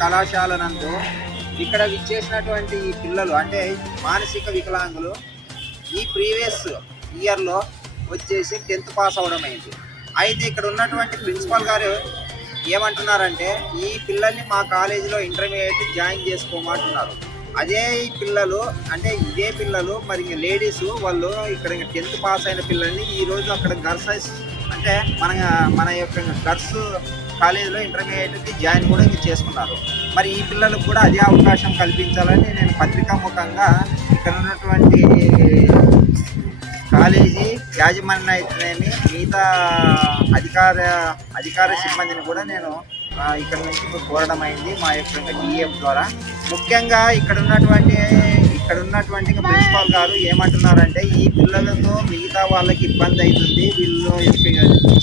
కళాశాల నందు ఇక్కడ విచ్చేసినటువంటి ఈ పిల్లలు అంటే మానసిక వికలాంగులు ఈ ప్రీవియస్ ఇయర్లో వచ్చేసి 10th పాస్ అవడం అయింది. అయితే ఇక్కడ ఉన్నటువంటి ప్రిన్సిపాల్ గారు ఏమంటున్నారంటే ఈ పిల్లల్ని మా కాలేజీలో ఇంటర్మీడియట్ జాయిన్ చేసుకోమంటున్నారు. అదే ఈ పిల్లలు అంటే ఇదే పిల్లలు మరి లేడీస్ వాళ్ళు ఇక్కడ 10th పాస్ అయిన పిల్లల్ని ఈరోజు అక్కడ గర్ల్స్ అంటే మన యొక్క గర్ల్స్ కాలేజీలో ఇంటర్మీడియట్కి జాయిన్ కూడా చేసుకున్నారు. మరి ఈ పిల్లలకు కూడా అదే అవకాశం కల్పించాలని నేను పత్రికాముఖంగా ఇక్కడ ఉన్నటువంటి కాలేజీ యాజమాన్యం అయితేనేమి మిగతా అధికార సిబ్బందిని కూడా నేను ఇక్కడ నుంచి కోరడం అయింది మా యొక్క డిఎఫ్ ద్వారా. ముఖ్యంగా ఇక్కడ ఉన్నటువంటి ప్రిన్సిపాల్ గారు ఏమంటున్నారంటే ఈ పిల్లలతో మిగతా వాళ్ళకి ఇబ్బంది అవుతుంది,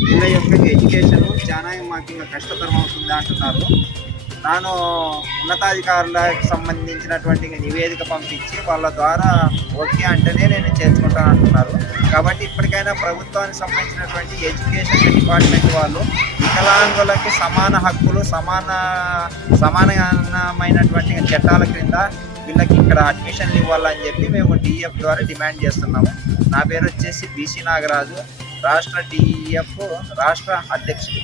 వీళ్ళ యొక్క ఎడ్యుకేషన్ చాలా మాకు ఇంకా కష్టతరం అవుతుంది అంటున్నారు. నేను ఉన్నతాధికారులకు సంబంధించినటువంటి నివేదిక పంపించి వాళ్ళ ద్వారా ఓకే అంటేనే నేను చేర్చుకుంటాను అంటున్నారు. కాబట్టి ఇప్పటికైనా ప్రభుత్వానికి సంబంధించినటువంటి ఎడ్యుకేషన్ డిపార్ట్మెంట్ వాళ్ళు వికలాంగులకి సమాన హక్కులు సమానమైనటువంటి చట్టాల క్రింద వీళ్ళకి ఇక్కడ అడ్మిషన్లు ఇవ్వాలని చెప్పి మేము డిఎఫ్ ద్వారా డిమాండ్ చేస్తున్నాము. నా పేరు వచ్చేసి బీసీ నాగరాజు, రాష్ట్ర డిఎఫ్ రాష్ట్ర అధ్యక్షుడు.